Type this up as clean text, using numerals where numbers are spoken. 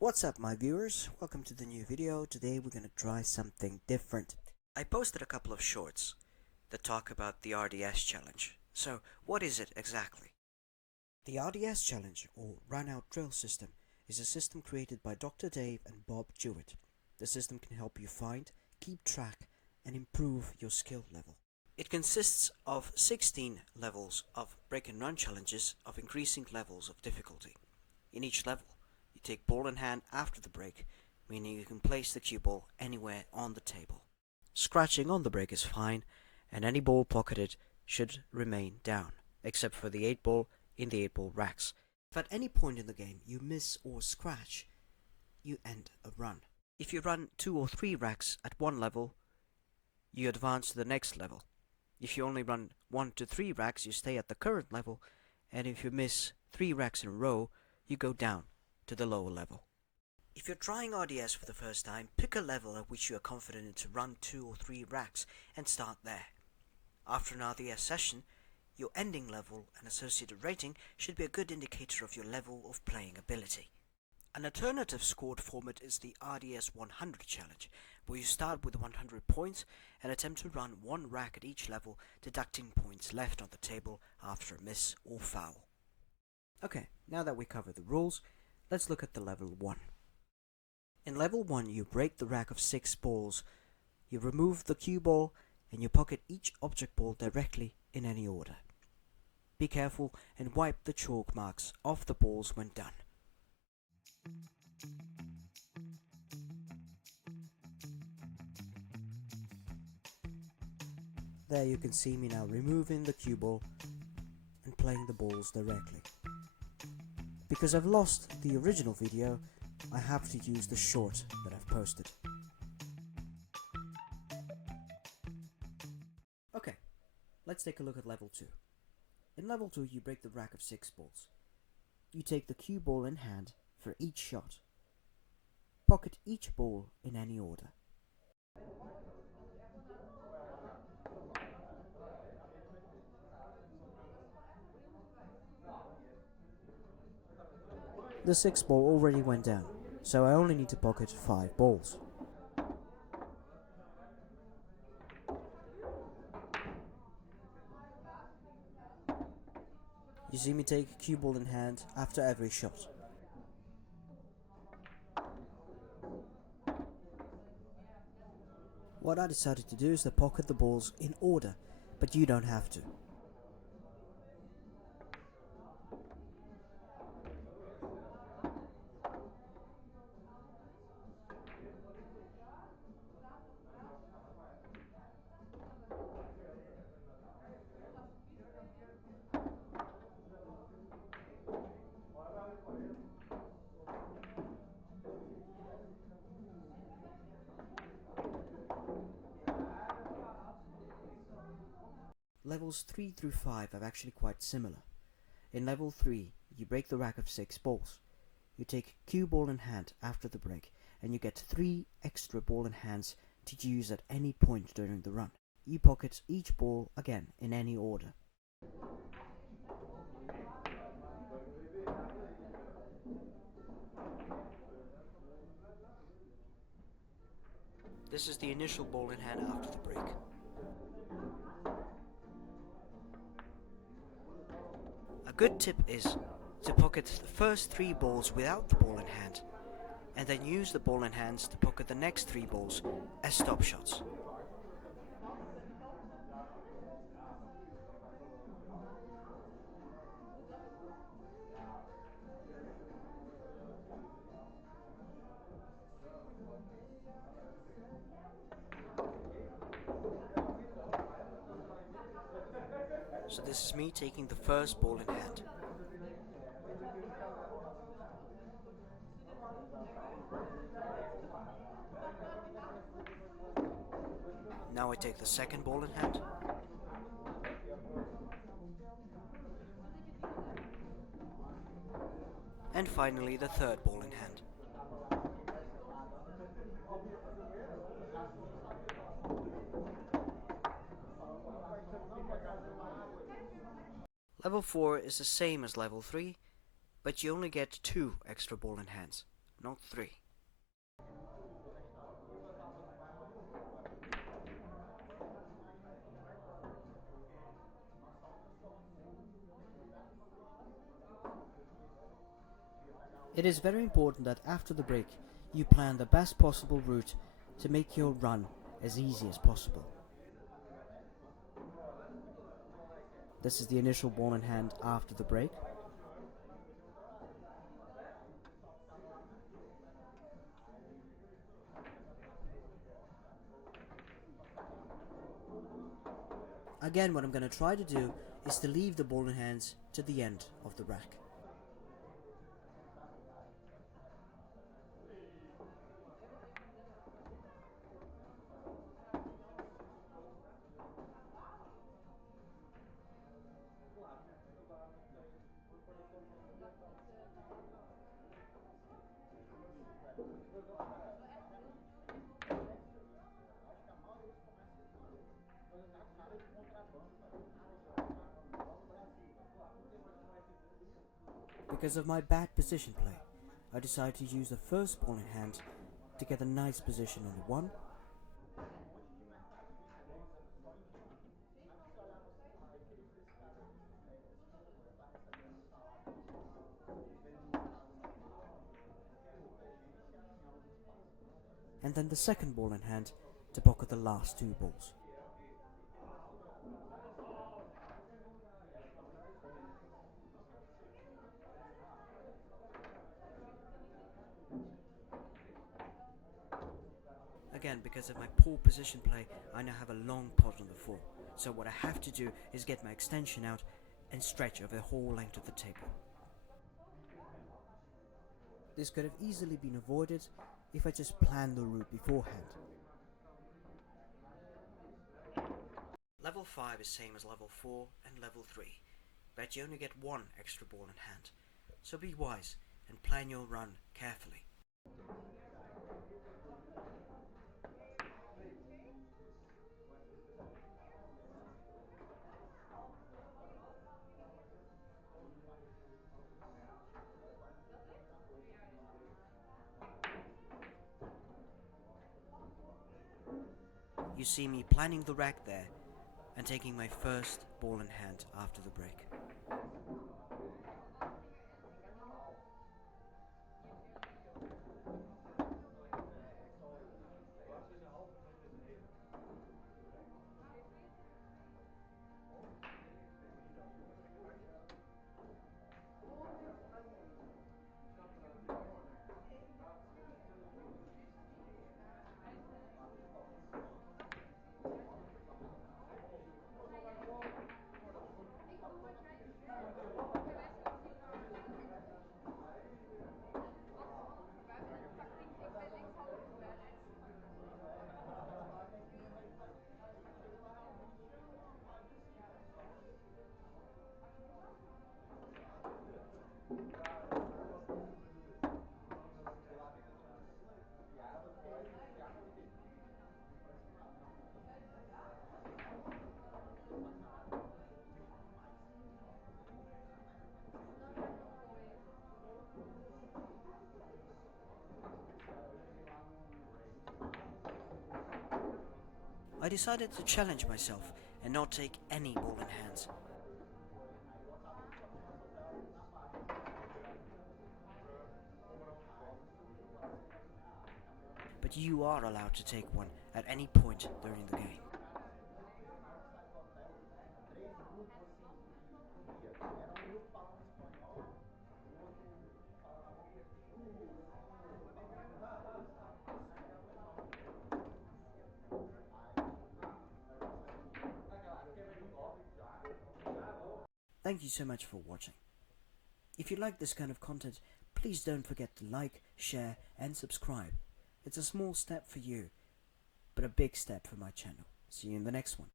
What's up my viewers, welcome to the new video. Today we're going to try something different. I posted a couple of shorts that talk about the RDS challenge. So what is it exactly? The RDS challenge, or Run Out Drill System, is a system created by Dr. Dave and Bob Jewett. The system can help you find, keep track and improve your skill level. It consists of 16 levels of break and run challenges of increasing levels of difficulty. In each level, you take ball in hand after the break, meaning you can place the cue ball anywhere on the table. Scratching on the break is fine, and any ball pocketed should remain down, except for the 8 ball in the 8 ball racks. If at any point in the game you miss or scratch, you end a run. If you run 2 or 3 racks at one level, you advance to the next level. If you only run 1 to 3 racks, you stay at the current level, and if you miss 3 racks in a row, you go down to the lower level. If you're trying RDS for the first time, pick a level at which you are confident to run 2 or 3 racks and start there. After an RDS session, your ending level and associated rating should be a good indicator of your level of playing ability. An alternative scored format is the RDS 100 challenge, where you start with 100 points and attempt to run 1 rack at each level, deducting points left on the table after a miss or foul. Okay, now that we covered the rules, let's look at the level 1. In level 1, you break the rack of 6 balls, you remove the cue ball, and you pocket each object ball directly in any order. Be careful and wipe the chalk marks off the balls when done. There you can see me now removing the cue ball and playing the balls directly. Because I've lost the original video, I have to use the short that I've posted. Okay, let's take a look at level 2. In level 2 you break the rack of 6 balls. You take the cue ball in hand for each shot. Pocket each ball in any order. The 6th ball already went down, so I only need to pocket 5 balls. You see me take a cue ball in hand after every shot. What I decided to do is to pocket the balls in order, but you don't have to. Levels 3 through 5 are actually quite similar. In level 3, you break the rack of 6 balls. You take cue ball in hand after the break, and you get 3 extra ball in hands to use at any point during the run. You pocket each ball again in any order. This is the initial ball in hand after the break. A good tip is to pocket the first 3 balls without the ball in hand, and then use the ball in hands to pocket the next 3 balls as stop shots. So this is me taking the first ball in hand. Now I take the second ball in hand. And finally the third ball in hand. Level 4 is the same as level 3, but you only get 2 extra ball in hands, not 3. It is very important that after the break, you plan the best possible route to make your run as easy as possible. This is the initial ball in hand after the break. Again, what I'm going to try to do is to leave the ball in hands to the end of the rack. Because of my bad position play, I decided to use the first ball in hand to get a nice position on the 1. And then the second ball in hand to pocket the last 2 balls. Again, because of my poor position play, I now have a long pot on the 4. So what I have to do is get my extension out and stretch over the whole length of the table. This could have easily been avoided if I just planned the route beforehand. Level 5 is same as level 4 and level 3, but you only get 1 extra ball in hand. So be wise and plan your run carefully. You see me planning the rack there and taking my first ball in hand after the break. I decided to challenge myself and not take any ball in hands. But you are allowed to take one at any point during the game. Thank you so much for watching. If you like this kind of content, please don't forget to like, share and subscribe. It's a small step for you, but a big step for my channel. See you in the next one.